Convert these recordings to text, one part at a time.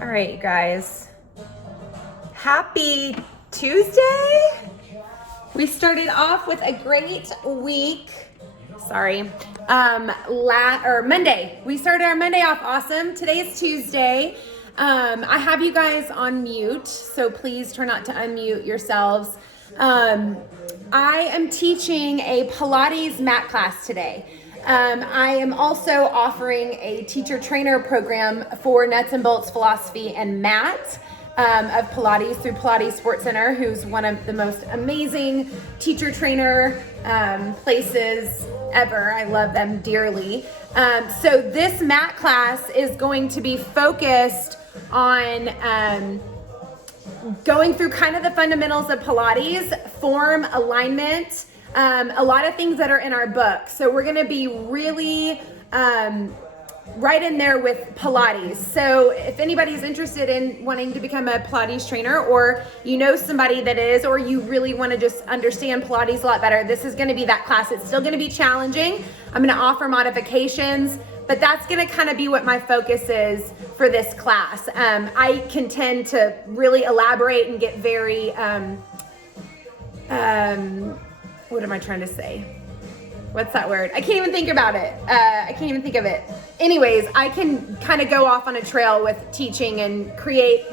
All right, you guys. Happy Tuesday. We started off with a great week. Sorry. Monday. We started our Monday off awesome. Today is Tuesday. I have you guys on mute, so please try not to unmute yourselves. I am teaching a Pilates mat class today. I am also offering a teacher trainer program for Nuts and Bolts Philosophy and Mat of Pilates through Pilates Sports Center, who's one of the most amazing teacher trainer places ever. I love them dearly. So this mat class is going to be focused on going through kind of the fundamentals of Pilates, form, alignment, a lot of things that are in our book. So we're going to be really right in there with Pilates. So if anybody's interested in wanting to become a Pilates trainer, or you know somebody that is, or you really want to just understand Pilates a lot better, this is going to be that class. It's still going to be challenging. I'm going to offer modifications, but that's going to kind of be what my focus is for this class. I can tend to really elaborate and get very, what am I trying to say? What's that word? I can't even think about it. I can't even think of it. Anyways, I can kind of go off on a trail with teaching and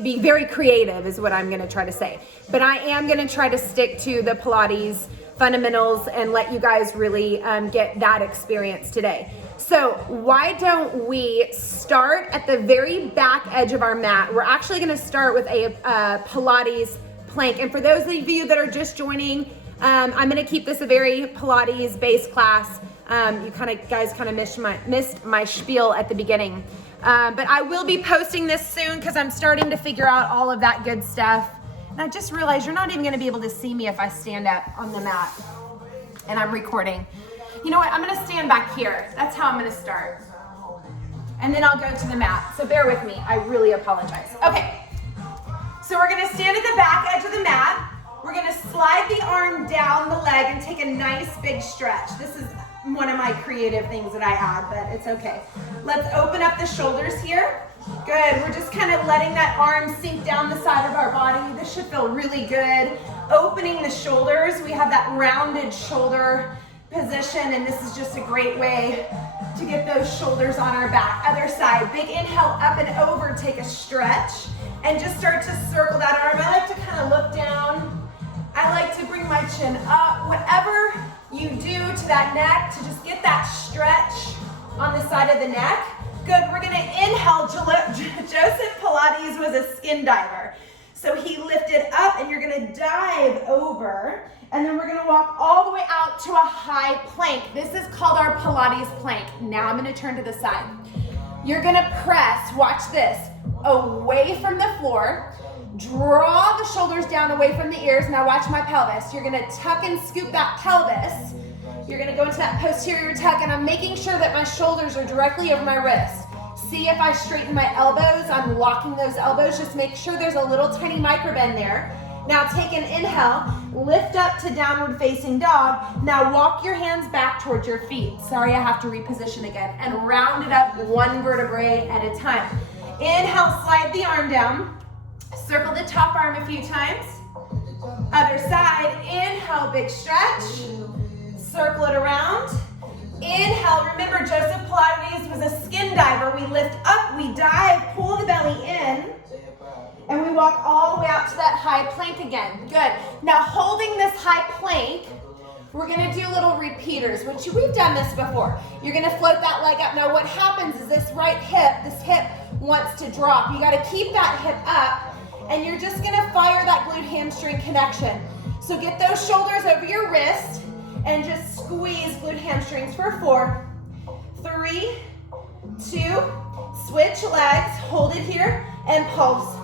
be very creative is what I'm going to try to say. But I am going to try to stick to the Pilates fundamentals and let you guys really get that experience today. So why don't we start at the very back edge of our mat? We're actually going to start with a Pilates plank. And for those of you that are just joining, I'm going to keep this a very Pilates based class. You guys kind of missed my spiel at the beginning. But I will be posting this soon because I'm starting to figure out all of that good stuff. And I just realized you're not even going to be able to see me if I stand up on the mat and I'm recording. You know what? I'm going to stand back here. That's how I'm going to start. And then I'll go to the mat. So bear with me. I really apologize. Okay. So we're going to stand at the back edge of the mat. We're going to slide the arm down the leg and take a nice big stretch. This is one of my creative things that I add, but it's okay. Let's open up the shoulders here. Good. We're just kind of letting that arm sink down the side of our body. This should feel really good. Opening the shoulders. We have that rounded shoulder position, and this is just a great way to get those shoulders on our back. Other side. Big inhale up and over. Take a stretch and just start to circle that arm. I like to kind of look down. I like to bring my chin up. Whatever you do to that neck to just get that stretch on the side of the neck. Good, we're gonna inhale. Joseph Pilates was a skin diver. So he lifted up and you're gonna dive over, and then we're gonna walk all the way out to a high plank. This is called our Pilates plank. Now I'm gonna turn to the side. You're gonna press, watch this, away from the floor. Draw the shoulders down away from the ears. Now watch my pelvis. You're gonna tuck and scoop that pelvis. You're gonna go into that posterior tuck, and I'm making sure that my shoulders are directly over my wrist. See if I straighten my elbows. I'm locking those elbows. Just make sure there's a little tiny micro bend there. Now take an inhale, lift up to downward facing dog. Now walk your hands back towards your feet. Sorry, I have to reposition again. And round it up one vertebrae at a time. Inhale, slide the arm down. Circle the top arm a few times. Other side, inhale, big stretch. Circle it around. Inhale, remember Joseph Pilates was a skin diver. We lift up, we dive, pull the belly in, and we walk all the way out to that high plank again. Good. Now holding this high plank, we're gonna do little repeaters, which we've done this before. You're gonna float that leg up. Now what happens is this hip wants to drop. You gotta keep that hip up, and you're just gonna fire that glute hamstring connection. So get those shoulders over your wrist and just squeeze glute hamstrings for 4, 3, 2, switch legs, hold it here, and pulse.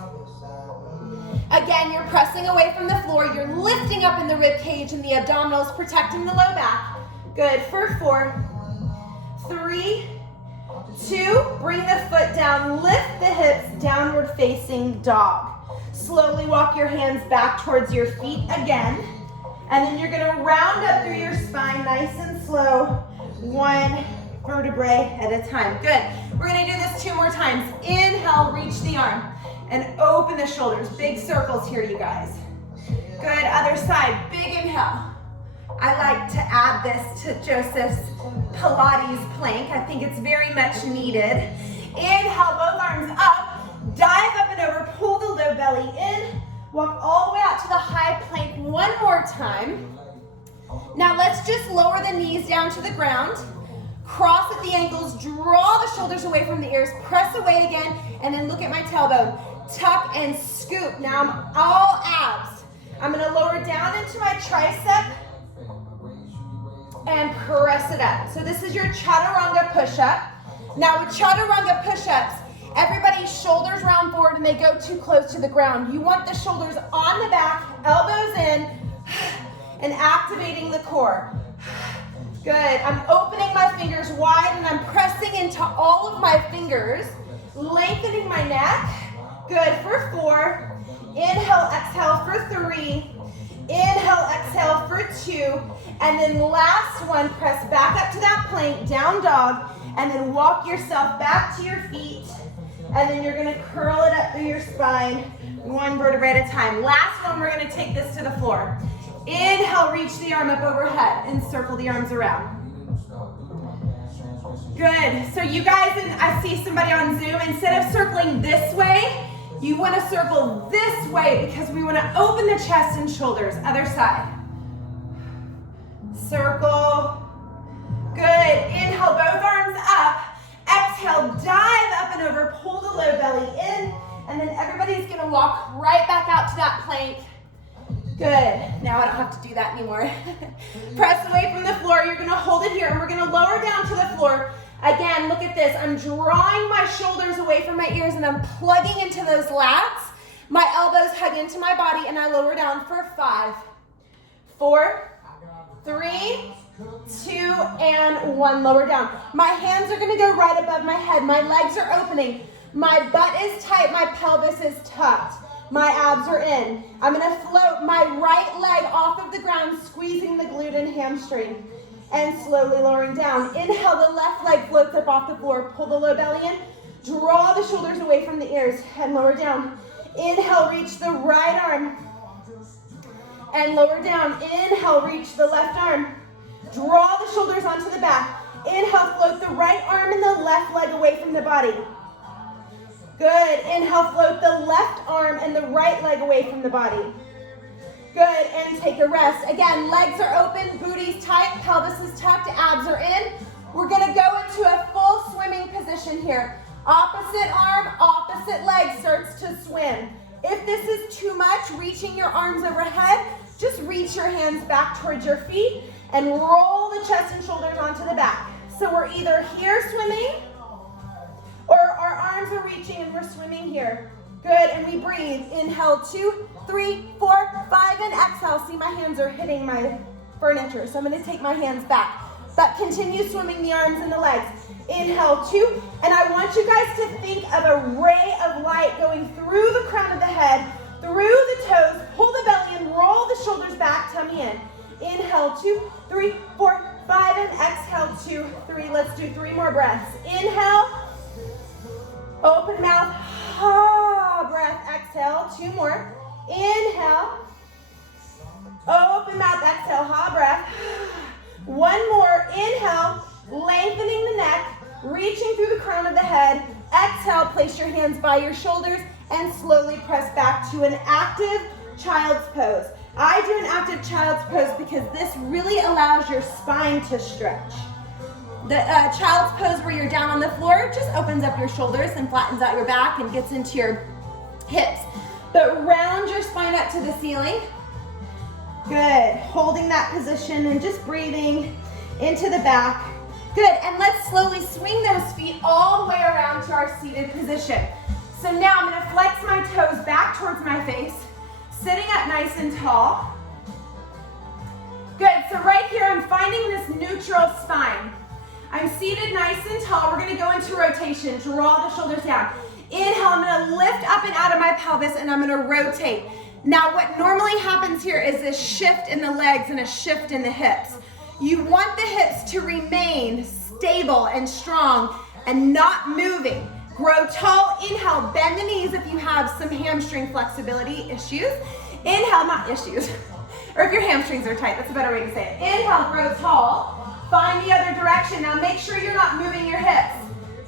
Again, you're pressing away from the floor, you're lifting up in the rib cage and the abdominals, protecting the low back. Good, for 4, 3, 2, bring the foot down, lift the hips, downward facing dog. Slowly walk your hands back towards your feet again. And then you're gonna round up through your spine nice and slow, one vertebrae at a time. Good. We're gonna do this 2 more times. Inhale, reach the arm. and open the shoulders. Big circles here, you guys. Good, other side, big inhale. I like to add this to Joseph's Pilates plank. I think it's very much needed. Inhale, both arms up, dive up and over, pull the low belly in, walk all the way out to the high plank one more time. Now let's just lower the knees down to the ground, cross at the ankles, draw the shoulders away from the ears, press away again, and then look at my tailbone. Tuck and scoop. Now I'm all abs. I'm gonna lower down into my tricep and press it up. So this is your chaturanga push-up. Now with chaturanga push-ups, everybody's shoulders round forward and they go too close to the ground. You want the shoulders on the back, elbows in, and activating the core. Good, I'm opening my fingers wide and I'm pressing into all of my fingers, lengthening my neck. Good, for 4. Inhale, exhale for 3. Inhale, exhale for 2. And then last one, press back up to that plank, down dog, and then walk yourself back to your feet. And then you're gonna curl it up through your spine, one vertebrae at a time. Last one, we're gonna take this to the floor. Inhale, reach the arm up overhead and circle the arms around. Good, so you guys, and I see somebody on Zoom, instead of circling this way, you wanna circle this way because we wanna open the chest and shoulders. Other side. Circle. Good, inhale, both arms up. Exhale, dive up and over, pull the low belly in, and then everybody's gonna walk right back out to that plank. Good, now I don't have to do that anymore. Press away from the floor, you're gonna hold it here, and we're gonna lower down to the floor. Again, look at this. I'm drawing my shoulders away from my ears and I'm plugging into those lats. My elbows hug into my body and I lower down for 5, 4, 3, 2, and 1. Lower down. My hands are gonna go right above my head. My legs are opening. My butt is tight, my pelvis is tucked. My abs are in. I'm gonna float my right leg off of the ground, squeezing the glute and hamstring. And slowly lowering down. Inhale, the left leg floats up off the floor. Pull the low belly in. Draw the shoulders away from the ears and lower down. Inhale, reach the right arm and lower down. Inhale, reach the left arm. Draw the shoulders onto the back. Inhale, float the right arm and the left leg away from the body. Good. Inhale, float the left arm and the right leg away from the body. Good, and take a rest. Again, legs are open, booty's tight, pelvis is tucked, abs are in. We're gonna go into a full swimming position here. Opposite arm, opposite leg starts to swim. If this is too much, reaching your arms overhead, just reach your hands back towards your feet and roll the chest and shoulders onto the back. So we're either here swimming or our arms are reaching and we're swimming here. Good, and we breathe. Inhale, 2, 3, 4, 5, and exhale. See, my hands are hitting my furniture, so I'm gonna take my hands back. But continue swimming the arms and the legs. Inhale, 2, and I want you guys to think of a ray of light going through the crown of the head, through the toes, pull the belly in, roll the shoulders back, tummy in. Inhale, 2, 3, 4, 5, and exhale, 2, 3. Let's do 3 more breaths. Inhale, open mouth, breath, exhale, 2 more. Inhale, open mouth, exhale, breath. 1 more, inhale, lengthening the neck, reaching through the crown of the head. Exhale, place your hands by your shoulders and slowly press back to an active child's pose. I do an active child's pose because this really allows your spine to stretch. The child's pose where you're down on the floor just opens up your shoulders and flattens out your back and gets into your hips. But round your spine up to the ceiling. Good, holding that position and just breathing into the back. Good, and let's slowly swing those feet all the way around to our seated position. So now I'm gonna flex my toes back towards my face, sitting up nice and tall. Good, so right here I'm finding this neutral spine. I'm seated nice and tall. We're gonna go into rotation. Draw the shoulders down. Inhale, I'm gonna lift up and out of my pelvis and I'm gonna rotate. Now what normally happens here is a shift in the legs and a shift in the hips. You want the hips to remain stable and strong and not moving. Grow tall, inhale, bend the knees if you have some hamstring flexibility issues. Inhale, not issues, or if your hamstrings are tight, that's a better way to say it. Inhale, grow tall, find the other direction. Now make sure you're not moving your hips.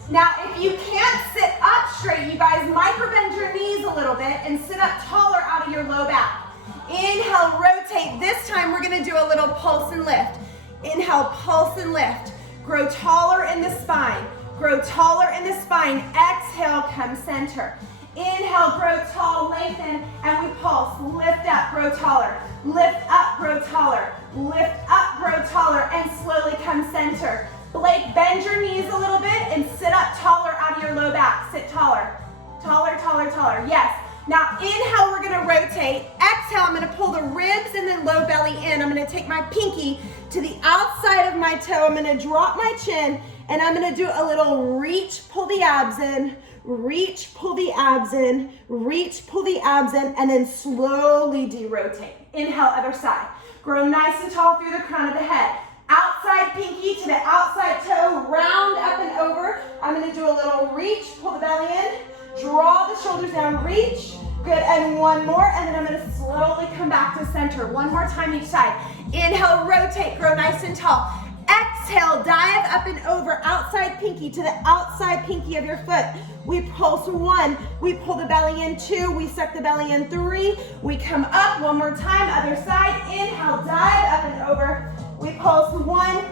Now if you can't sit up straight, you guys micro bend your knees a little bit and sit up taller out of your low back. Inhale, rotate. This time we're gonna do a little pulse and lift. Inhale, pulse and lift. Grow taller in the spine. Grow taller in the spine. Exhale, come center. Inhale, grow tall, lengthen, and we pulse. Lift up, grow taller. Lift up, grow taller. Lift up, grow taller, and slowly come center. Blake, bend your knees a little bit and sit up taller out of your low back. Sit taller. Taller, taller, taller. Yes. Now inhale, we're gonna rotate. Exhale, I'm gonna pull the ribs and then low belly in. I'm gonna take my pinky to the outside of my toe. I'm gonna drop my chin and I'm gonna do a little reach, pull the abs in, reach, pull the abs in, reach, pull the abs in, and then slowly de-rotate. Inhale, other side. Grow nice and tall through the crown of the head. Outside pinky to the outside toe, round up and over. I'm gonna do a little reach, pull the belly in, draw the shoulders down, reach. Good, and one more, and then I'm gonna slowly come back to center. One more time each side. Inhale, rotate, grow nice and tall. Exhale, dive up and over, outside pinky to the outside pinky of your foot. We pulse 1, we pull the belly in 2, we suck the belly in 3, we come up, one more time, other side. Inhale, dive up and over. We pulse 1,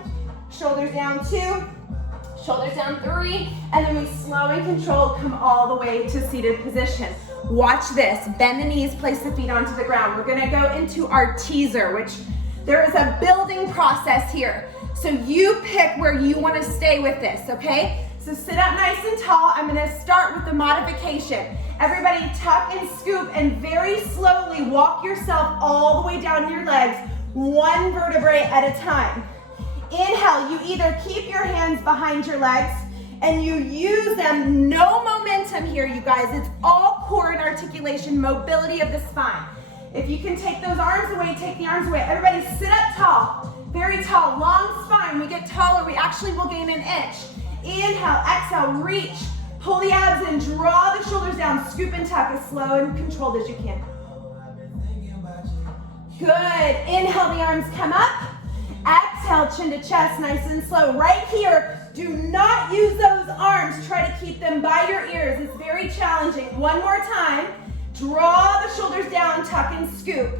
shoulders down 2, shoulders down 3, and then we slow and controlled come all the way to seated position. Watch this, bend the knees, place the feet onto the ground. We're gonna go into our teaser, which there is a building process here. So you pick where you wanna stay with this, okay? So sit up nice and tall. I'm gonna start with the modification. Everybody tuck and scoop and very slowly walk yourself all the way down your legs, one vertebrae at a time. Inhale, you either keep your hands behind your legs and you use them, no momentum here, you guys. It's all core and articulation, mobility of the spine. If you can take those arms away, take the arms away. Everybody sit up tall, very tall, long spine. We get taller, we actually will gain an inch. Inhale, exhale, reach, pull the abs in, draw the shoulders down, scoop and tuck as slow and controlled as you can. Good, inhale, the arms come up. Exhale, chin to chest, nice and slow. Right here, do not use those arms. Try to keep them by your ears. It's very challenging. One more time. Draw the shoulders down, tuck and scoop.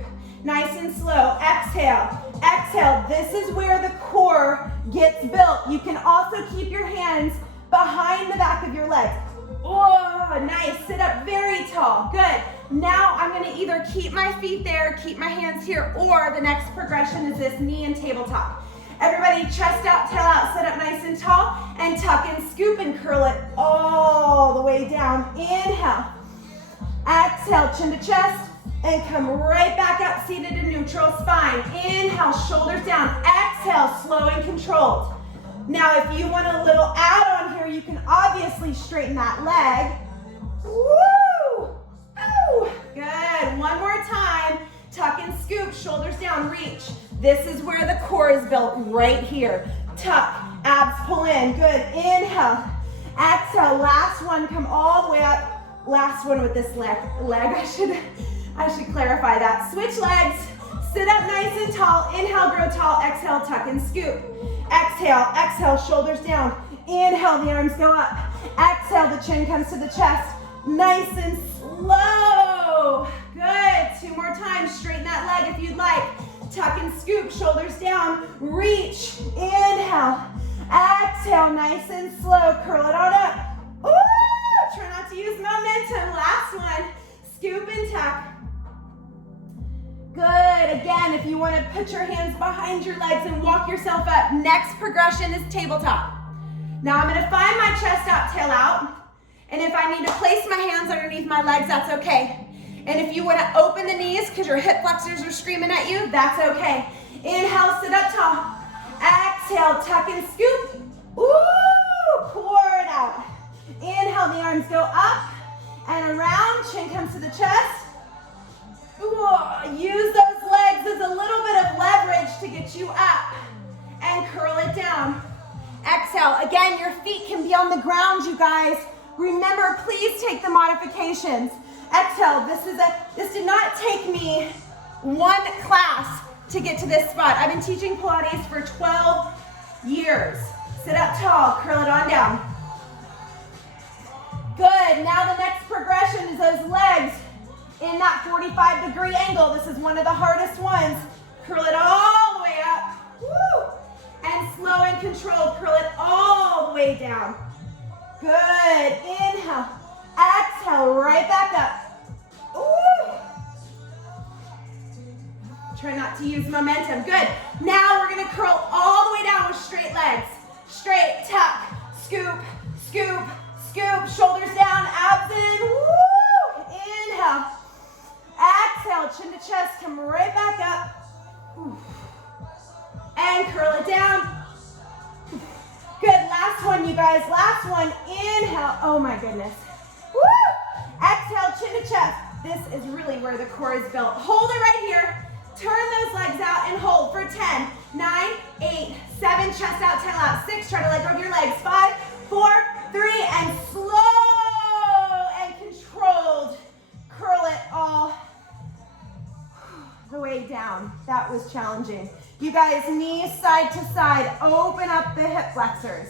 Nice and slow. Exhale, exhale. This is where the core gets built. You can also keep your hands behind the back of your legs. Oh, nice. Sit up very tall. Good. Now I'm gonna either keep my feet there, keep my hands here, or the next progression is this knee and tabletop. Everybody chest out, tail out, sit up nice and tall, and tuck and scoop and curl it all the way down. Inhale. Exhale, chin to chest, and come right back up, seated in neutral spine. Inhale, shoulders down. Exhale, slow and controlled. Now, if you want a little add-on here, you can obviously straighten that leg. Woo! Ooh. Good. One more time. Tuck and scoop, shoulders down, reach. This is where the core is built, right here. Tuck, abs pull in. Good. Inhale. Exhale. Last one. Come all the way up. Last one with this leg. I should clarify that. Switch legs. Sit up nice and tall. Inhale, grow tall. Exhale, tuck and scoop. Exhale, exhale, shoulders down. Inhale, the arms go up. Exhale, the chin comes to the chest. Nice and slow. Good. 2 more times. Straighten that leg if you'd like. Tuck and scoop, shoulders down. Reach. Inhale. Exhale, nice and slow. Curl it on up. Ooh, try not to use momentum. Last one. Scoop and tuck. Good. Again, if you want to put your hands behind your legs and walk yourself up, next progression is tabletop. Now I'm going to find my chest out, tail out. And if I need to place my hands underneath my legs, that's okay. And if you want to open the knees because your hip flexors are screaming at you, that's okay. Inhale, sit up tall. Exhale, tuck and scoop. Ooh, pour it out. Inhale, the arms go up and around. Chin comes to the chest. Ooh, use those legs as a little bit of leverage to get you up and curl it down. Exhale. Again, your feet can be on the ground, you guys. Remember, please take the modifications. Exhale, this did not take me one class to get to this spot. I've been teaching Pilates for 12 years. Sit up tall, curl it on down. Good, now the next progression is those legs in that 45-degree angle. This is one of the hardest ones. Curl it all the way up. Woo! And slow and controlled, curl it all the way down. Good, inhale, exhale, right back up. Ooh. Try not to use momentum, good. Now we're gonna curl all the way down with straight legs. Straight, tuck, scoop, scoop, scoop, shoulders down, abs in, woo! Inhale, exhale, chin to chest, come right back up. Ooh. And curl it down. Good, last one, you guys, last one. Inhale, oh my goodness. Woo! Exhale, chin to chest. This is really where the core is built. Hold it right here. Turn those legs out and hold for 10, 9, 8, 7, chest out, 10 out, 6, try to let go of your legs, 5, 4, 3, and slow and controlled. Curl it all the way down. That was challenging. You guys, knees side to side, open up the hip flexors.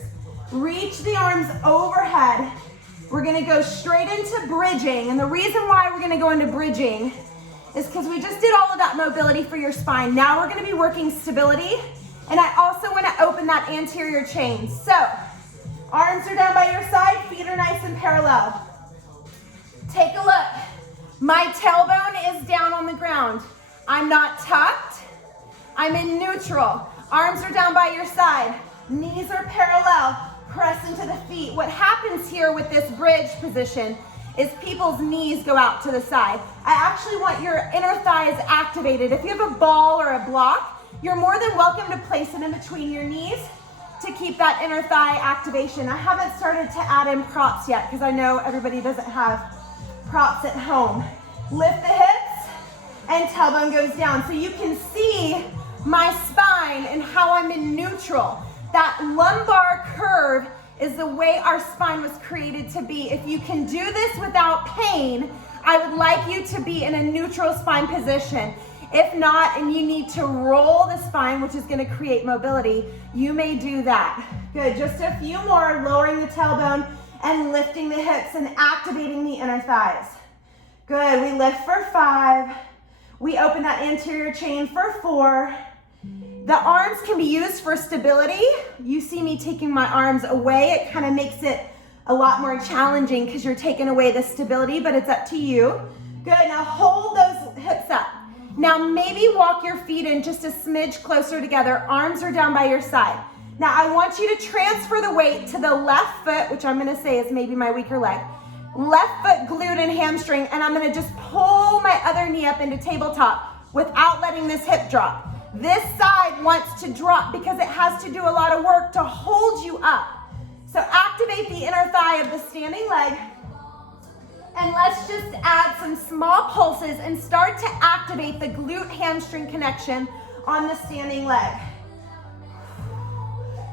Reach the arms overhead. We're gonna go straight into bridging, and the reason why we're gonna go into bridging is because we just did all of that mobility for your spine. Now we're gonna be working stability, and I also wanna open that anterior chain. So, arms are down by your side, feet are nice and parallel. Take a look. My tailbone is down on the ground. I'm not tucked. I'm in neutral. Arms are down by your side. Knees are parallel. Press into the feet. What happens here with this bridge position is people's knees go out to the side. I actually want your inner thighs activated. If you have a ball or a block, you're more than welcome to place it in between your knees to keep that inner thigh activation. I haven't started to add in props yet because I know everybody doesn't have props at home. Lift the hips and tailbone goes down. So you can see my spine and how I'm in neutral. That lumbar curve is the way our spine was created to be. If you can do this without pain, I would like you to be in a neutral spine position. If not, and you need to roll the spine, which is gonna create mobility, you may do that. Good, just a few more, lowering the tailbone and lifting the hips and activating the inner thighs. Good, we lift for 5. We open that anterior chain for 4. The arms can be used for stability. You see me taking my arms away. It kind of makes it a lot more challenging because you're taking away the stability, but it's up to you. Good, now hold those hips up. Now maybe walk your feet in just a smidge closer together. Arms are down by your side. Now I want you to transfer the weight to the left foot, which I'm gonna say is maybe my weaker leg. Left foot, glute, and hamstring, and I'm gonna just pull my other knee up into tabletop without letting this hip drop. This side wants to drop because it has to do a lot of work to hold you up. So activate the inner thigh of the standing leg. And let's just add some small pulses and start to activate the glute hamstring connection on the standing leg.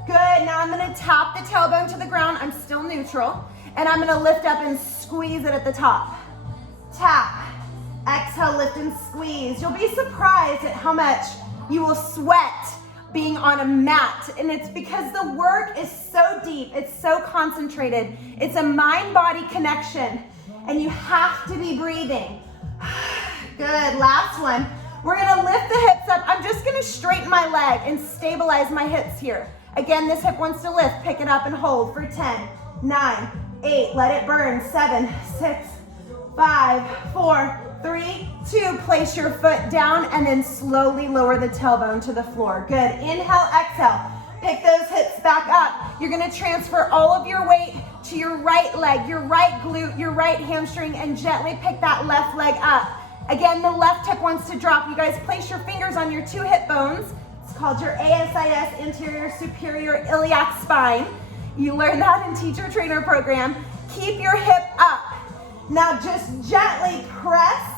Good, now I'm gonna tap the tailbone to the ground. I'm still neutral. And I'm gonna lift up and squeeze it at the top. Tap, exhale, lift and squeeze. You'll be surprised at how much you will sweat being on a mat, and it's because the work is so deep, it's so concentrated. It's a mind-body connection, and you have to be breathing. Good, last one. We're gonna lift the hips up. I'm just gonna straighten my leg and stabilize my hips here. Again, this hip wants to lift. Pick it up and hold for 10, 9, 8, let it burn, 7, 6, 5, 4, 3, 2, place your foot down and then slowly lower the tailbone to the floor. Good, inhale, exhale. Pick those hips back up. You're gonna transfer all of your weight to your right leg, your right glute, your right hamstring, and gently pick that left leg up. Again, the left hip wants to drop. You guys place your fingers on your 2 hip bones. It's called your ASIS, anterior superior iliac spine. You learn that in teacher trainer program. Keep your hip up. Now just gently press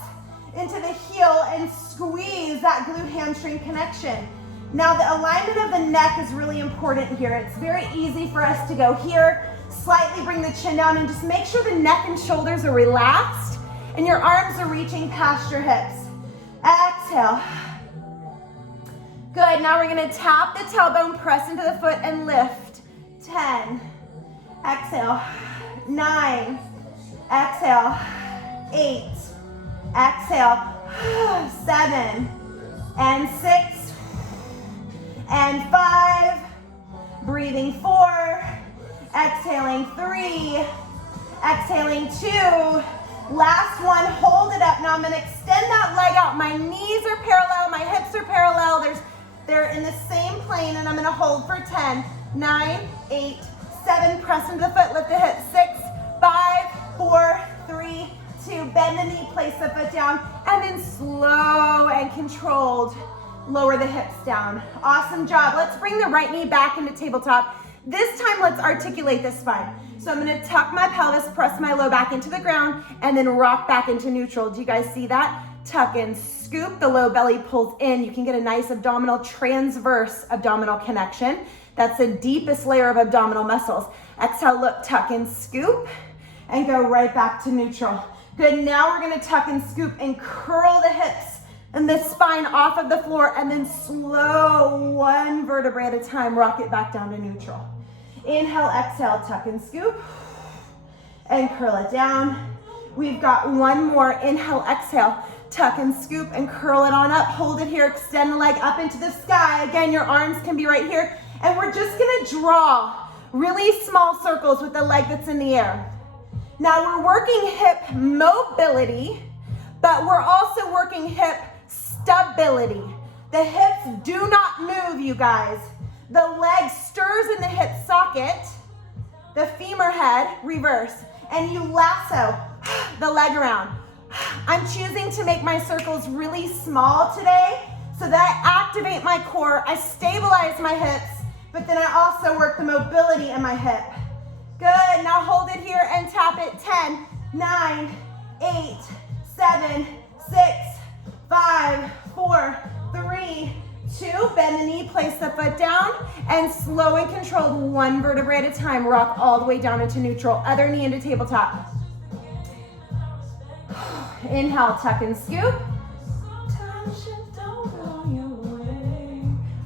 into the heel and squeeze that glute hamstring connection. Now the alignment of the neck is really important here. It's very easy for us to go here, Slightly bring the chin down and just make sure the neck and shoulders are relaxed and your arms are reaching past your hips. Exhale. Good, now we're gonna tap the tailbone, press into the foot and lift. 10, exhale, 9, exhale, 8, exhale, 7, and 6, and 5, breathing 4, exhaling 3, exhaling 2, last one, hold it up. Now I'm gonna extend that leg out. My knees are parallel, my hips are parallel, they're in the same plane, and I'm gonna hold for 10, 9, 8, 7, press into the foot, lift the hips, 6, 5, 4, 3, 2, bend the knee, place the foot down, and then slow and controlled, lower the hips down. Awesome job. Let's bring the right knee back into tabletop. This time, let's articulate the spine. So I'm gonna tuck my pelvis, press my low back into the ground, and then rock back into neutral. Do you guys see that? Tuck and scoop, the low belly pulls in. You can get a nice abdominal, transverse abdominal connection. That's the deepest layer of abdominal muscles. Exhale, look, tuck and scoop, and go right back to neutral. Good, now we're gonna tuck and scoop and curl the hips and the spine off of the floor, and then slow, one vertebrae at a time, rock it back down to neutral. Inhale, exhale, tuck and scoop, and curl it down. We've got one more. Inhale, exhale, tuck and scoop, and curl it on up. Hold it here, extend the leg up into the sky. Again, your arms can be right here. And we're just gonna draw really small circles with the leg that's in the air. Now we're working hip mobility, but we're also working hip stability. The hips do not move, you guys. The leg stirs in the hip socket, the femur head, reverse, and you lasso the leg around. I'm choosing to make my circles really small today so that I activate my core, I stabilize my hips, but then I also work the mobility in my hip. Good, now hold it here and tap it. 10, 9, 8, 7, 6, 5, 4, 3, 2, bend the knee, place the foot down, and slow and controlled, one vertebrae at a time, rock all the way down into neutral, other knee into tabletop. Inhale, tuck and scoop.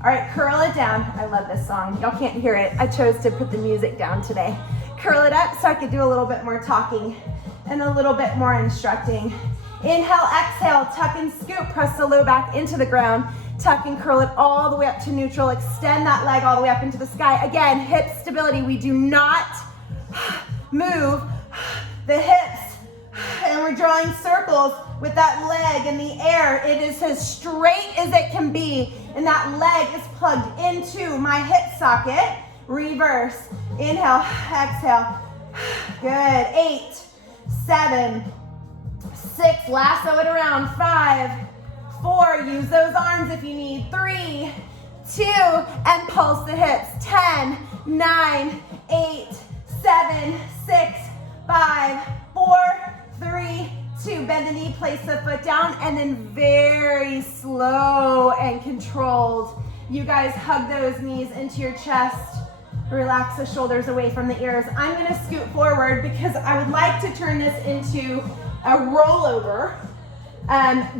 All right, curl it down. I love this song. Y'all can't hear it. I chose to put the music down today. Curl it up so I could do a little bit more talking and a little bit more instructing. Inhale, exhale, tuck and scoop. Press the low back into the ground. Tuck and curl it all the way up to neutral. Extend that leg all the way up into the sky. Again, hip stability. We do not move the hips. And we're drawing circles with that leg in the air. It is as straight as it can be. And that leg is plugged into my hip socket. Reverse. Inhale, exhale. Good. 8, 7, 6. Lasso it around. 5, 4. Use those arms if you need. 3, 2. And pulse the hips. 10, 9, 8, 7, 6, 5, 4, 3, 2. Bend the knee, place the foot down, and then very slow and controlled. You guys hug those knees into your chest. Relax the shoulders away from the ears. I'm gonna scoot forward because I would like to turn this into a rollover,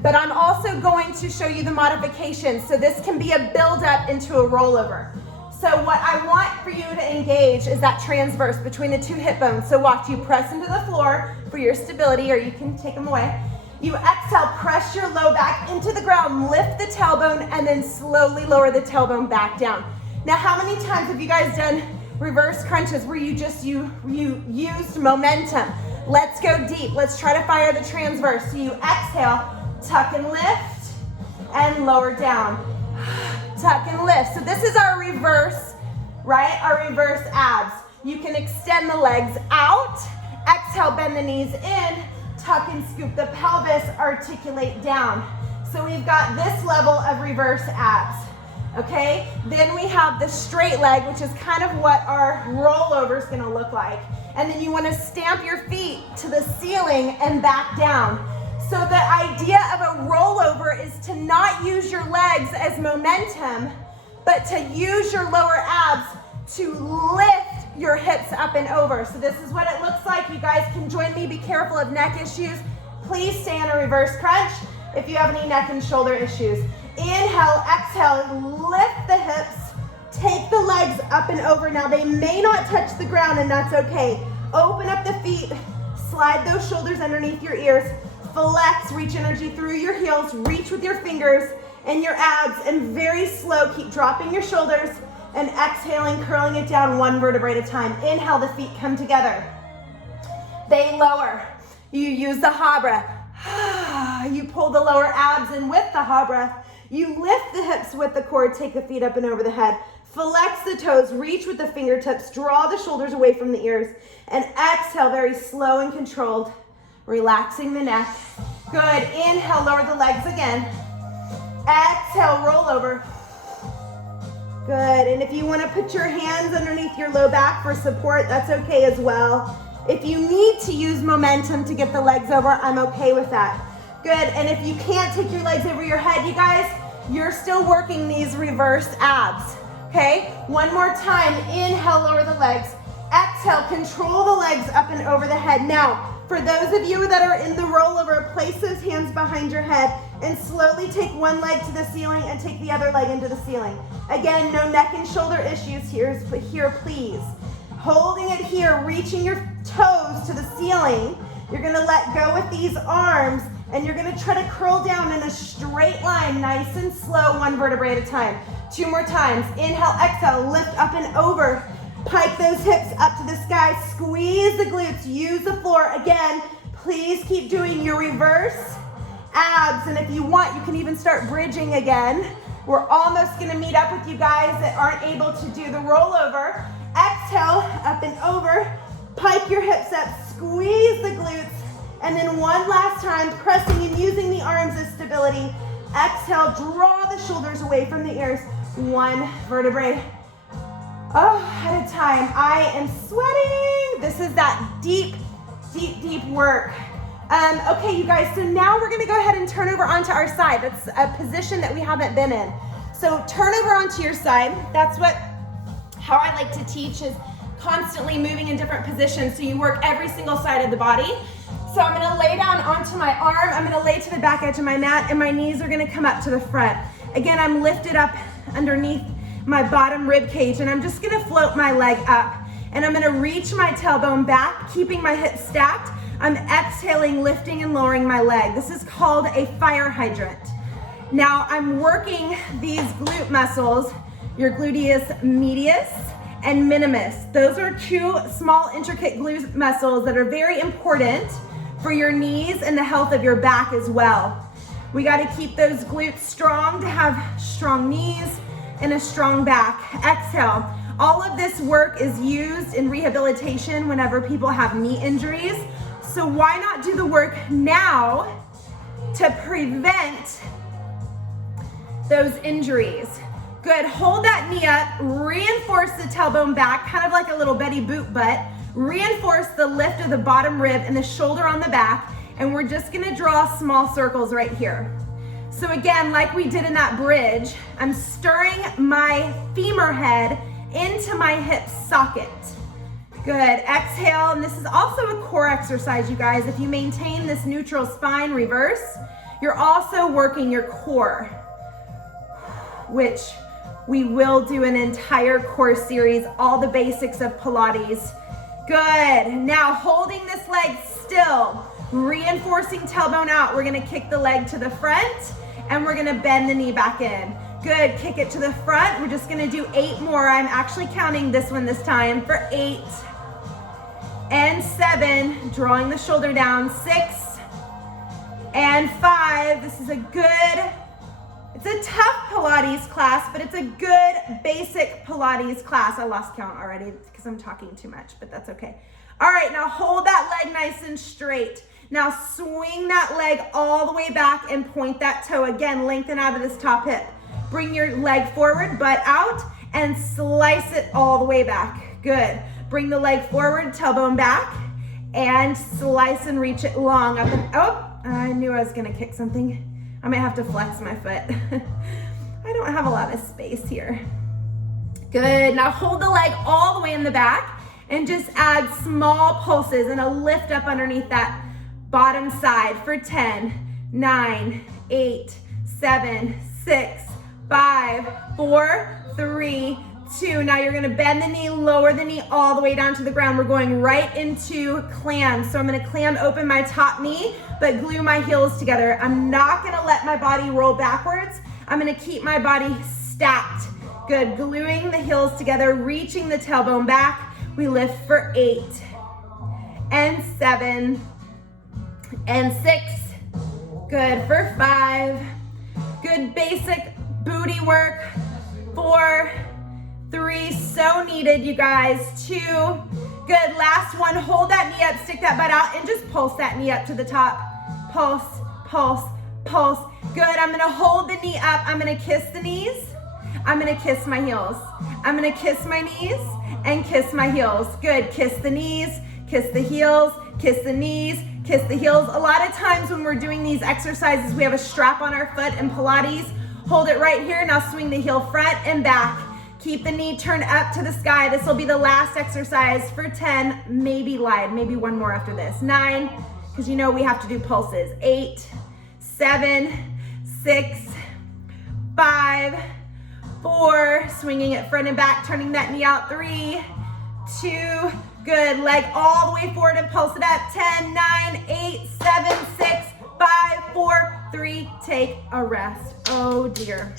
but I'm also going to show you the modifications. So this can be a build-up into a rollover. So what I want for you to engage is that transverse between the two hip bones. So watch, you press into the floor for your stability, or you can take them away. You exhale, press your low back into the ground, lift the tailbone, and then slowly lower the tailbone back down. Now, how many times have you guys done reverse crunches where you used momentum? Let's go deep. Let's try to fire the transverse. So you exhale, tuck and lift, and lower down. Tuck and lift. So this is our reverse, right? Our reverse abs. You can extend the legs out. Exhale, bend the knees in. Tuck and scoop the pelvis, articulate down. So we've got this level of reverse abs. Okay, then we have the straight leg, which is kind of what our rollover is going to look like. And then you want to stamp your feet to the ceiling and back down. So the idea of a rollover is to not use your legs as momentum, but to use your lower abs to lift your hips up and over. So this is what it looks like. You guys can join me. Be careful of neck issues. Please stay in a reverse crunch if you have any neck and shoulder issues. Inhale, exhale, lift the hips. Take the legs up and over. Now they may not touch the ground, and that's okay. Open up the feet, slide those shoulders underneath your ears, flex, reach energy through your heels, reach with your fingers and your abs, and very slow, keep dropping your shoulders and exhaling, curling it down one vertebrae at a time. Inhale, the feet come together. They lower. You use the ha breath. You pull the lower abs in with the ha breath. You lift the hips with the core, take the feet up and over the head. Flex the toes, reach with the fingertips, draw the shoulders away from the ears, and exhale, very slow and controlled, relaxing the neck. Good, inhale, lower the legs again. Exhale, roll over. Good, and if you want to put your hands underneath your low back for support, that's okay as well. If you need to use momentum to get the legs over, I'm okay with that. Good, and if you can't take your legs over your head, you guys, you're still working these reverse abs. Okay, one more time. Inhale, lower the legs. Exhale, control the legs up and over the head. Now, for those of you that are in the rollover, place those hands behind your head and slowly take one leg to the ceiling and take the other leg into the ceiling. Again, no neck and shoulder issues here, please. Holding it here, reaching your toes to the ceiling. You're gonna let go with these arms, and you're gonna try to curl down in a straight line, nice and slow, one vertebrae at a time. 2 more times. Inhale, exhale, lift up and over. Pike those hips up to the sky. Squeeze the glutes, use the floor. Again, please keep doing your reverse abs. And if you want, you can even start bridging again. We're almost gonna meet up with you guys that aren't able to do the rollover. Exhale, up and over. Pike your hips up, squeeze the glutes. And then one last time, pressing and using the arms as stability. Exhale, draw the shoulders away from the ears. One vertebrae at a time. I am sweating. This is that deep, deep, deep work. Okay, you guys, so now we're gonna go ahead and turn over onto our side. That's a position that we haven't been in. So turn over onto your side. That's how I like to teach, is constantly moving in different positions so you work every single side of the body. So I'm gonna lay down onto my arm, I'm gonna lay to the back edge of my mat, and my knees are gonna come up to the front. Again, I'm lifted up underneath my bottom rib cage, and I'm just gonna float my leg up. And I'm gonna reach my tailbone back, keeping my hips stacked. I'm exhaling, lifting and lowering my leg. This is called a fire hydrant. Now I'm working these glute muscles, your gluteus medius and minimus. Those are 2 small intricate glute muscles that are very important for your knees and the health of your back as well. We gotta keep those glutes strong to have strong knees and a strong back. Exhale. All of this work is used in rehabilitation whenever people have knee injuries. So why not do the work now to prevent those injuries? Good, hold that knee up, reinforce the tailbone back, kind of like a little Betty Boot butt. Reinforce the lift of the bottom rib and the shoulder on the back, and we're just gonna draw small circles right here. So again, like we did in that bridge, I'm stirring my femur head into my hip socket. Good, exhale, and this is also a core exercise, you guys. If you maintain this neutral spine reverse, you're also working your core, which we will do an entire core series, all the basics of Pilates. Good, now holding this leg still, reinforcing tailbone out. We're gonna kick the leg to the front and we're gonna bend the knee back in. Good, kick it to the front. We're just gonna do 8 more. I'm actually counting this one this time for 8 and 7, drawing the shoulder down, 6 and 5. This is it's a tough Pilates class, but it's a good basic Pilates class. I lost count already because I'm talking too much, but that's okay. All right, now hold that leg nice and straight. Now swing that leg all the way back and point that toe. Again, lengthen out of this top hip. Bring your leg forward, butt out, and slice it all the way back. Good. Bring the leg forward, tailbone back, and slice and reach it long up and, oh, I knew I was gonna kick something. I might have to flex my foot. I don't have a lot of space here. Good, now hold the leg all the way in the back and just add small pulses and a lift up underneath that bottom side for 10, 9, 8, 7, 6, 5, 4, 3, 2. Now you're gonna bend the knee, lower the knee all the way down to the ground. We're going right into clam. So I'm gonna clam open my top knee, but glue my heels together. I'm not gonna let my body roll backwards. I'm gonna keep my body stacked. Good, gluing the heels together, reaching the tailbone back. We lift for 8, and 7, and 6. Good, for 5. Good basic booty work. 4, 3, so needed, you guys. 2, good, last one. Hold that knee up, stick that butt out, and just pulse that knee up to the top. Pulse, pulse, pulse. Good, I'm gonna hold the knee up. I'm gonna kiss the knees. I'm gonna kiss my heels. I'm gonna kiss my knees and kiss my heels. Good, kiss the knees, kiss the heels, kiss the knees, kiss the heels. A lot of times when we're doing these exercises, we have a strap on our foot in Pilates. Hold it right here. Now swing the heel front and back. Keep the knee turned up to the sky. This will be the last exercise for 10, maybe light, maybe one more after this. 9, because you know we have to do pulses. 8, 7, 6, 5, 4, swinging it front and back, turning that knee out. 3, 2, good, leg all the way forward and pulse it up. 10, 9, 8, 7, 6, 5, 4, 3, take a rest. Oh dear.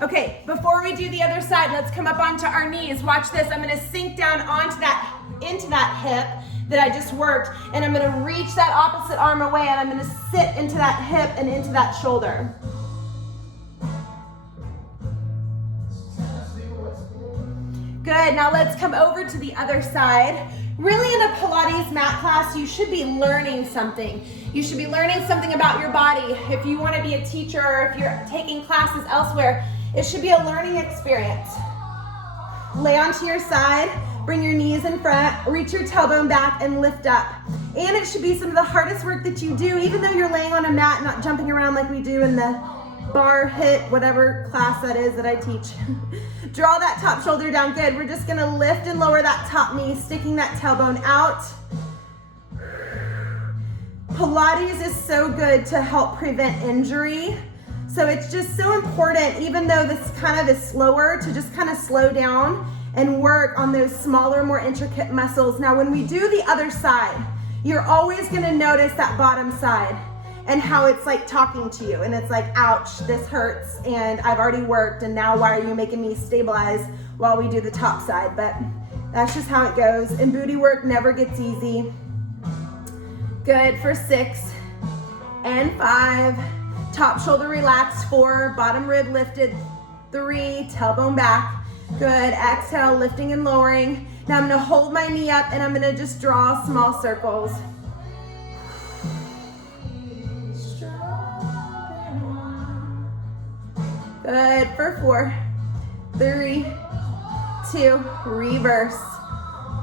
Okay, before we do the other side, let's come up onto our knees. Watch this, I'm gonna sink down into that hip that I just worked, and I'm gonna reach that opposite arm away, and I'm gonna sit into that hip and into that shoulder. Good, now let's come over to the other side. Really, in a Pilates mat class, you should be learning something. You should be learning something about your body. If you want to be a teacher or if you're taking classes elsewhere, it should be a learning experience. Lay onto your side, bring your knees in front, reach your tailbone back and lift up. And it should be some of the hardest work that you do, even though you're laying on a mat, not jumping around like we do in the bar hit, whatever class that is that I teach. Draw that top shoulder down. Good. We're just gonna lift and lower that top knee, sticking that tailbone out. Pilates is so good to help prevent injury. So it's just so important, even though this kind of is slower, to just kind of slow down and work on those smaller, more intricate muscles. Now, when we do the other side, you're always gonna notice that bottom side and how it's like talking to you. And it's like, ouch, this hurts, and I've already worked, and now why are you making me stabilize while we do the top side? But that's just how it goes. And booty work never gets easy. Good, for 6 and 5. Top shoulder relaxed. 4, bottom rib lifted. 3, tailbone back. Good, exhale, lifting and lowering. Now I'm gonna hold my knee up and I'm gonna just draw small circles. Good, for 4, 3, 2, reverse.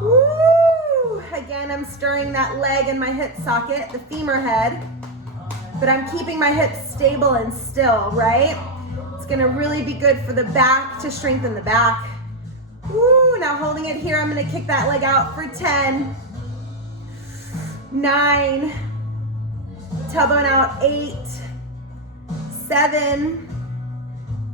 Woo! Again, I'm stirring that leg in my hip socket, the femur head, but I'm keeping my hips stable and still, right? It's gonna really be good for the back, to strengthen the back. Woo! Now holding it here, I'm gonna kick that leg out for 10, 9, tailbone out, 8, 7,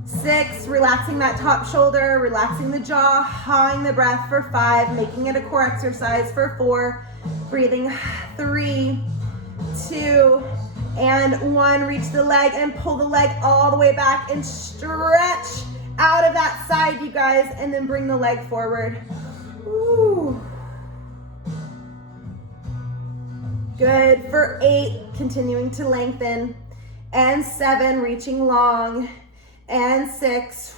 6, relaxing that top shoulder, relaxing the jaw, hawing the breath for 5, making it a core exercise for 4, breathing 3, 2, and 1. Reach the leg and pull the leg all the way back and stretch out of that side, you guys, and then bring the leg forward. Ooh. Good, for 8, continuing to lengthen, and 7, reaching long, and 6,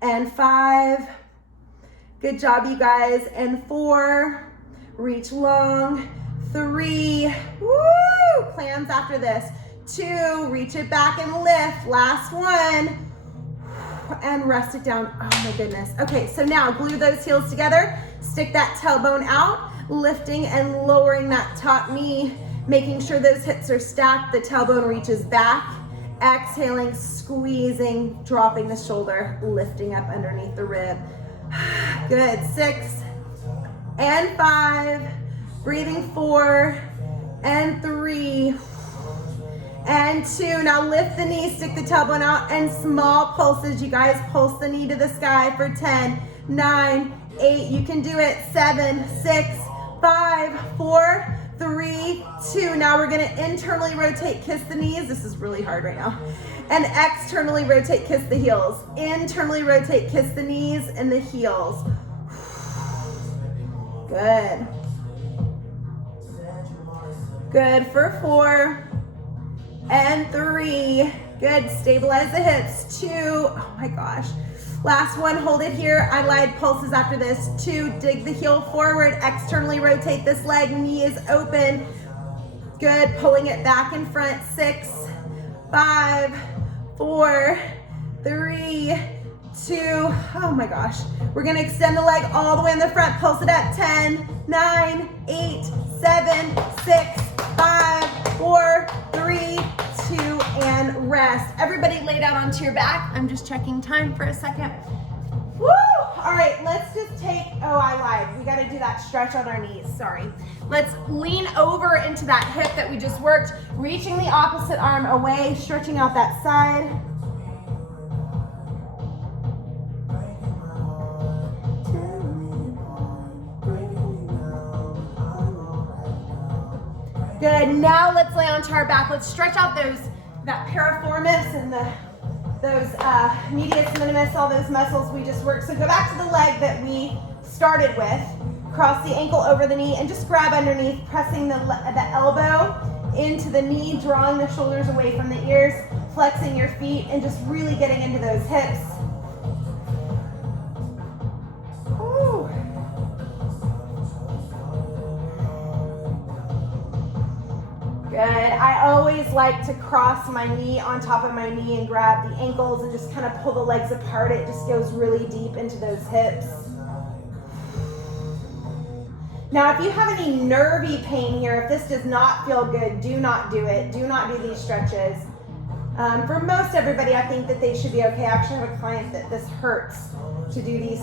and 5. Good job, you guys. And 4, reach long. 3, woo, clams after this. 2, reach it back and lift. Last one, and rest it down. Oh my goodness. Okay, so now glue those heels together. Stick that tailbone out, lifting and lowering that top knee, making sure those hips are stacked, the tailbone reaches back. Exhaling, squeezing, dropping the shoulder, lifting up underneath the rib. Good, 6, and 5, breathing 4 and 3 and 2. Now lift the knee, stick the tailbone out, and small pulses. You guys pulse the knee to the sky for 10, 9, 8. You can do it. 7, 6, 5, 4, 3, 2. Now we're gonna internally rotate, kiss the knees. This is really hard right now. And externally rotate, kiss the heels. Internally rotate, kiss the knees and the heels. Good. Good for 4 and 3. Good, stabilize the hips. 2, oh my gosh. Last one, hold it here. I lied pulses after this. 2, dig the heel forward, externally rotate this leg, knee is open. Good, pulling it back in front. 6, 5, 4, 3, 2, oh my gosh. We're gonna extend the leg all the way in the front, pulse it up. 10, 9, 8, 7, 6, 5, 4, 3, 2, and rest. Everybody lay down onto your back. I'm just checking time for a second. Woo! All right, let's just take, oh, I lied. We gotta do that stretch on our knees, sorry. Let's lean over into that hip that we just worked, reaching the opposite arm away, stretching out that side. Good, now let's lay onto our back. Let's stretch out that piriformis and those medius minimus, all those muscles we just worked. So go back to the leg that we started with. Cross the ankle over the knee and just grab underneath, pressing the elbow into the knee, drawing the shoulders away from the ears, flexing your feet, and just really getting into those hips. Woo. Good. I always like to cross my knee on top of my knee and grab the ankles and just kind of pull the legs apart. It just goes really deep into those hips. Now, if you have any nervy pain here, if this does not feel good, do not do it. Do not do these stretches. For most everybody, I think that they should be okay. I actually have a client that this hurts to do these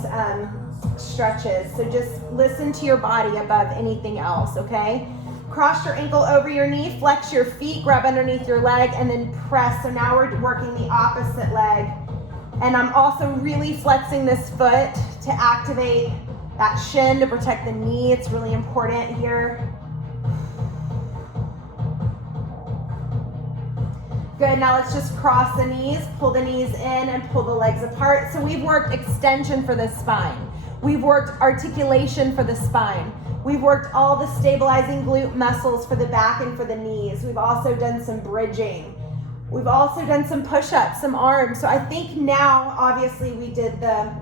stretches. So just listen to your body above anything else, okay? Cross your ankle over your knee, flex your feet, grab underneath your leg, and then press. So now we're working the opposite leg. And I'm also really flexing this foot to activate that shin to protect the knee. It's really important here. Good, now let's just cross the knees, pull the knees in and pull the legs apart. So we've worked extension for the spine. We've worked articulation for the spine. We've worked all the stabilizing glute muscles for the back and for the knees. We've also done some bridging. We've also done some push-ups, some arms. So I think now, obviously we did the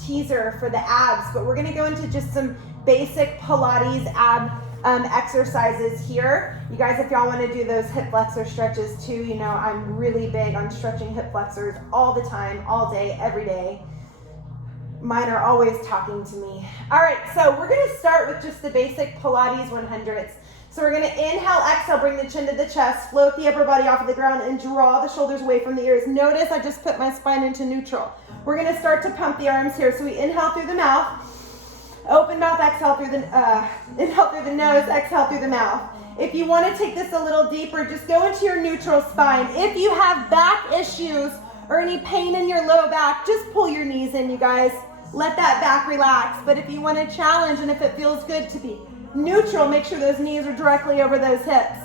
teaser for the abs, but we're gonna go into just some basic Pilates ab exercises here. You guys, if y'all wanna do those hip flexor stretches too, you know I'm really big on stretching hip flexors all the time, all day, every day. Mine are always talking to me. All right, so we're gonna start with just the basic Pilates 100s. So we're gonna inhale, exhale, bring the chin to the chest, float the upper body off of the ground and draw the shoulders away from the ears. Notice I just put my spine into neutral. We're gonna start to pump the arms here. So we inhale through the mouth, open mouth, exhale through the, inhale through the nose, exhale through the mouth. If you wanna take this a little deeper, just go into your neutral spine. If you have back issues or any pain in your low back, just pull your knees in, you guys. Let that back relax. But if you wanna challenge and if it feels good to be neutral, make sure those knees are directly over those hips.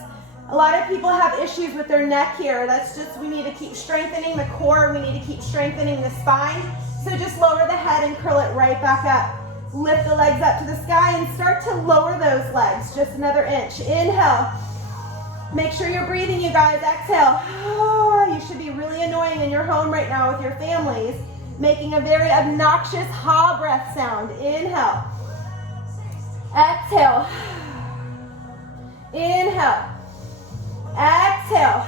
A lot of people have issues with their neck here. That's just, we need to keep strengthening the core. We need to keep strengthening the spine. So just lower the head and curl it right back up. Lift the legs up to the sky and start to lower those legs just another inch. Inhale. Make sure you're breathing, you guys. Exhale. Oh, you should be really annoying in your home right now with your families, making a very obnoxious ha breath sound. Inhale. Exhale. Inhale. Exhale.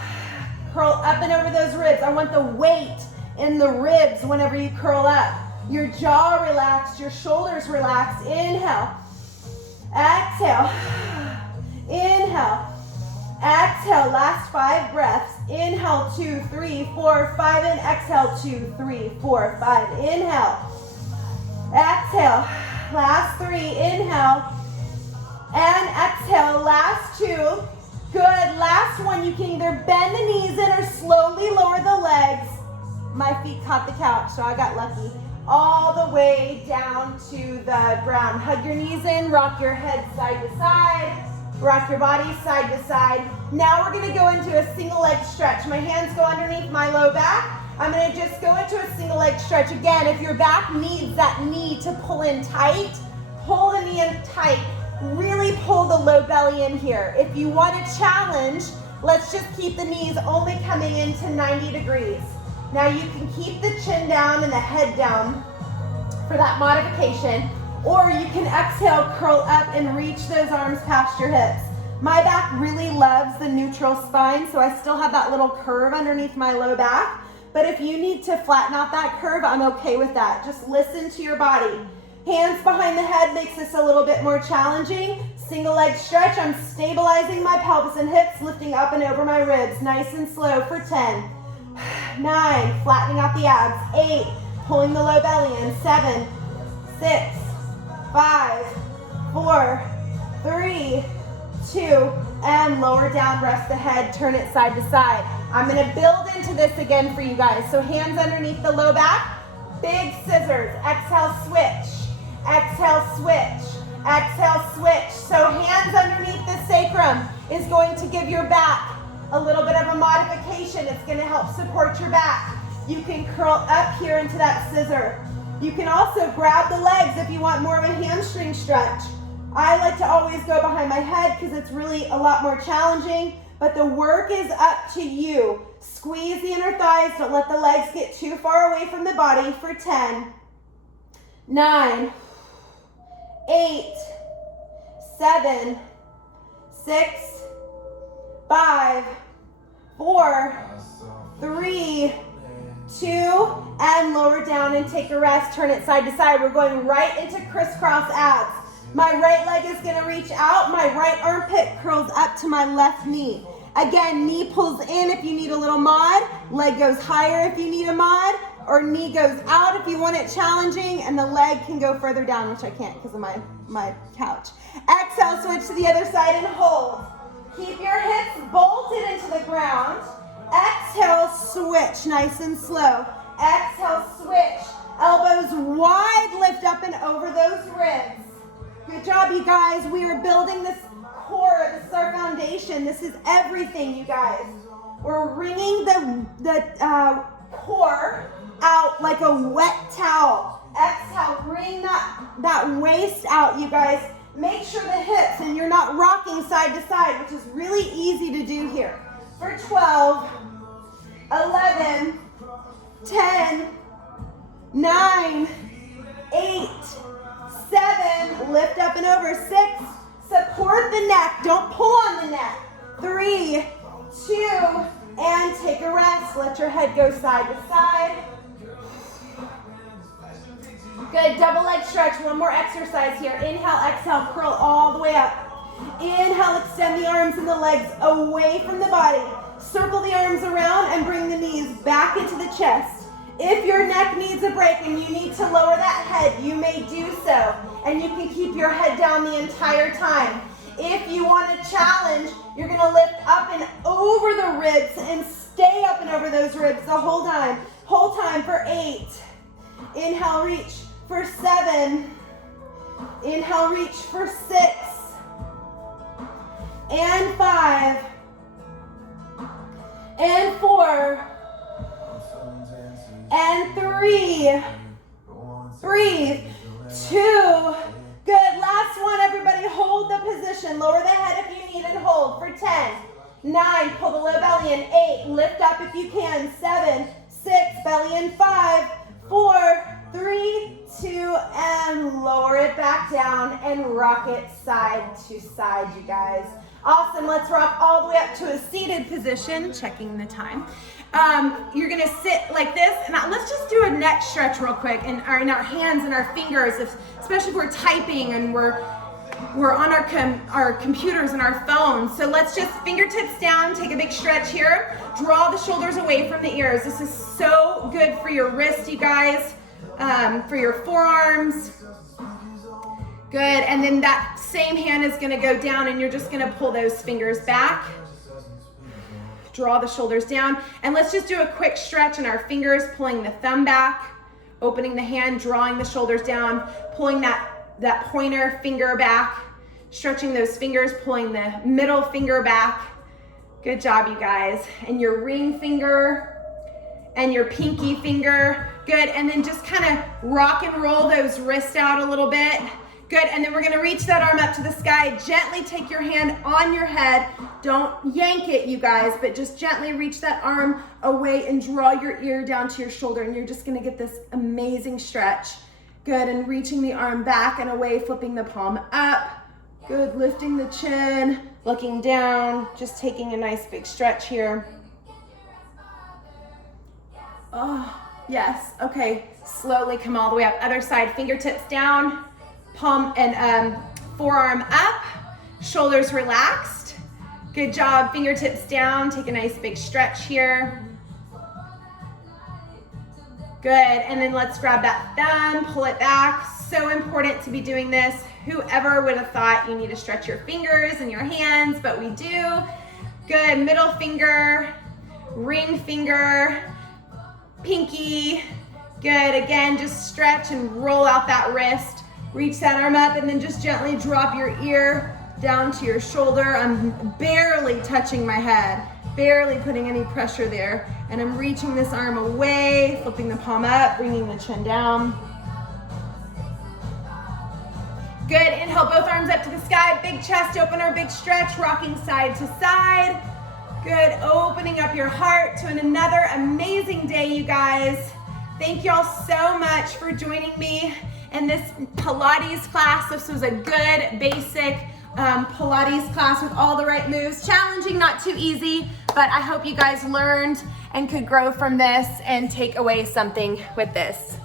Curl up and over those ribs. I want the weight in the ribs whenever you curl up. Your jaw relaxed, your shoulders relaxed. Inhale. Exhale. Inhale. Exhale. Last 5 breaths. Inhale, 2, 3, 4, 5, and exhale, 2, 3, 4, 5. Inhale. Exhale. last 3, inhale, and exhale, last 2, good, last 1, you can either bend the knees in or slowly lower the legs. My feet caught the couch, so I got lucky. All the way down to the ground. Hug your knees in, rock your head side to side, rock your body side to side. Now we're gonna go into a single leg stretch. My hands go underneath my low back. I'm gonna just go into a single leg stretch. Again, if your back needs that knee to pull in tight, pull the knee in tight. Really pull the low belly in here. If you want a challenge, let's just keep the knees only coming into 90 degrees. Now you can keep the chin down and the head down for that modification, or you can exhale, curl up and reach those arms past your hips. My back really loves the neutral spine, so I still have that little curve underneath my low back. But if you need to flatten out that curve, I'm okay with that. Just listen to your body. Hands behind the head makes this a little bit more challenging. Single leg stretch, I'm stabilizing my pelvis and hips, lifting up and over my ribs, nice and slow for 10. 9, flattening out the abs. 8, pulling the low belly in. 7, 6, 5, 4, 3, 2, and lower down, rest the head, turn it side to side. I'm gonna build into this again for you guys. So hands underneath the low back, big scissors. Exhale, switch. Exhale, switch. Exhale, switch. So hands underneath the sacrum is going to give your back a little bit of a modification. It's going to help support your back. You can curl up here into that scissor. You can also grab the legs if you want more of a hamstring stretch. I like to always go behind my head because it's really a lot more challenging, but the work is up to you. Squeeze the inner thighs. Don't let the legs get too far away from the body for 10, 9, 8, 7, 6, 5, 4, 3, 2, and lower down and take a rest. Turn it side to side. We're going right into crisscross abs. My right leg is going to reach out. My right armpit curls up to my left knee. Again, knee pulls in if you need a little mod. Leg goes higher if you need a mod. Or knee goes out if you want it challenging. And the leg can go further down, which I can't because of my couch. Exhale, switch to the other side and hold. Keep your hips bolted into the ground. Exhale, switch, nice and slow. Exhale, switch. Elbows wide, lift up and over those ribs. Good job, you guys. We are building this core. This is our foundation. This is everything, you guys. We're wringing the core out like a wet towel. Exhale, wring that waist out, you guys. Make sure the hips, and you're not rocking side to side, which is really easy to do here. For 12, 11, 10, 9, 8, 7, lift up and over, 6, support the neck, don't pull on the neck, 3, 2, and take a rest. Let your head go side to side. Good, double leg stretch, one more exercise here. Inhale, exhale, curl all the way up. Inhale, extend the arms and the legs away from the body. Circle the arms around and bring the knees back into the chest. If your neck needs a break and you need to lower that head, you may do so. And you can keep your head down the entire time. If you want a challenge, you're gonna lift up and over the ribs and stay up and over those ribs the whole time. Whole time for 8. Inhale, reach for 7. Inhale, reach for 6. And 5. And 4. And 3. Breathe. 2. Good. Last one, everybody. Hold the position. Lower the head if you need and hold for 10. 9. Pull the low belly in. 8. Lift up if you can. 7. 6. Belly in. 5. 4. 3, 2, and lower it back down and rock it side to side, you guys. Awesome. Let's rock all the way up to a seated position. Checking the time. You're gonna sit like this, and let's just do a neck stretch real quick, and in our hands and our fingers, especially if we're typing and we're on our computers and our phones. So let's just fingertips down, take a big stretch here. Draw the shoulders away from the ears. This is so good for your wrist, you guys, for your forearms. Good, and then that same hand is gonna go down and you're just gonna pull those fingers back. Draw the shoulders down, and let's just do a quick stretch in our fingers, pulling the thumb back, opening the hand, drawing the shoulders down, pulling that pointer finger back, stretching those fingers, pulling the middle finger back. Good job, you guys. And your ring finger and your pinky finger. Good, and then just kind of rock and roll those wrists out a little bit. Good, and then we're gonna reach that arm up to the sky. Gently take your hand on your head. Don't yank it, you guys, but just gently reach that arm away and draw your ear down to your shoulder, and you're just gonna get this amazing stretch. Good, and reaching the arm back and away, flipping the palm up. Good, lifting the chin, looking down, just taking a nice big stretch here. Oh, yes, okay. Slowly come all the way up. Other side, fingertips down. Palm and forearm up, shoulders relaxed. Good job, fingertips down. Take a nice big stretch here. Good, and then let's grab that thumb, pull it back. So important to be doing this. Whoever would have thought you need to stretch your fingers and your hands, but we do. Good, middle finger, ring finger, pinky. Good, again, just stretch and roll out that wrist. Reach that arm up and then just gently drop your ear down to your shoulder. I'm barely touching my head, barely putting any pressure there. And I'm reaching this arm away, flipping the palm up, bringing the chin down. Good, inhale, both arms up to the sky, big chest opener, big stretch, rocking side to side. Good, opening up your heart to another amazing day, you guys. Thank you all so much for joining me in this Pilates class. This was a good basic Pilates class with all the right moves. Challenging, not too easy, but I hope you guys learned and could grow from this and take away something with this.